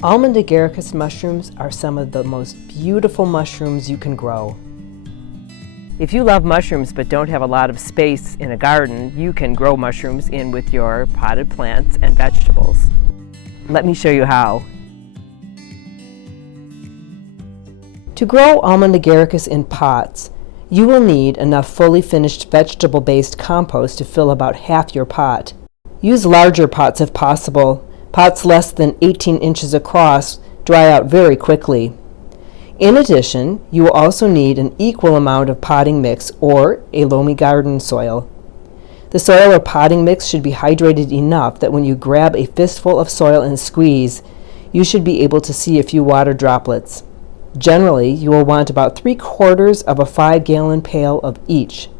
Almond Agaricus mushrooms are some of the most beautiful mushrooms you can grow. If you love mushrooms but don't have a lot of space in a garden, you can grow mushrooms in with your potted plants and vegetables. Let me show you how. To grow Almond Agaricus in pots, you will need enough fully finished vegetable-based compost to fill about half your pot. Use larger pots if possible. Pots less than 18 inches across dry out very quickly. In addition, you will also need an equal amount of potting mix or a loamy garden soil. The soil or potting mix should be hydrated enough that when you grab a fistful of soil and squeeze, you should be able to see a few water droplets. Generally, you will want about 3/4 of a 5-gallon pail of each.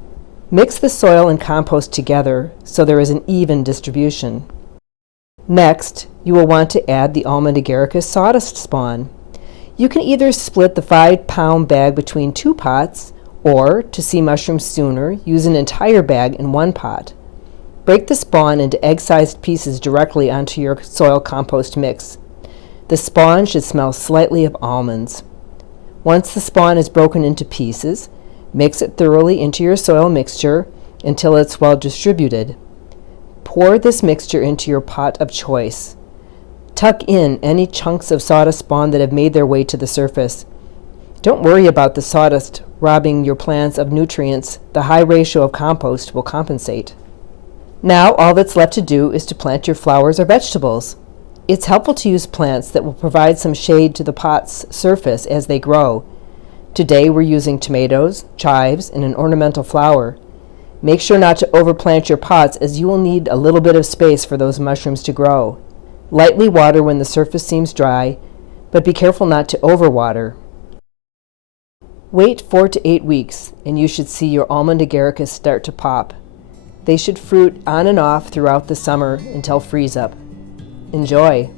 Mix the soil and compost together so there is an even distribution. Next, you will want to add the Almond Agaricus sawdust spawn. You can either split the 5-pound bag between 2 pots, or, to see mushrooms sooner, use an entire bag in 1 pot. Break the spawn into egg-sized pieces directly onto your soil compost mix. The spawn should smell slightly of almonds. Once the spawn is broken into pieces, mix it thoroughly into your soil mixture until it's well distributed. Pour this mixture into your pot of choice. Tuck in any chunks of sawdust spawn that have made their way to the surface. Don't worry about the sawdust robbing your plants of nutrients. The high ratio of compost will compensate. Now all that's left to do is to plant your flowers or vegetables. It's helpful to use plants that will provide some shade to the pot's surface as they grow. Today we're using tomatoes, chives, and an ornamental flower. Make sure not to overplant your pots, as you will need a little bit of space for those mushrooms to grow. Lightly water when the surface seems dry, but be careful not to overwater. Wait 4 to 8 weeks, and you should see your Almond Agaricus start to pop. They should fruit on and off throughout the summer until freeze up. Enjoy!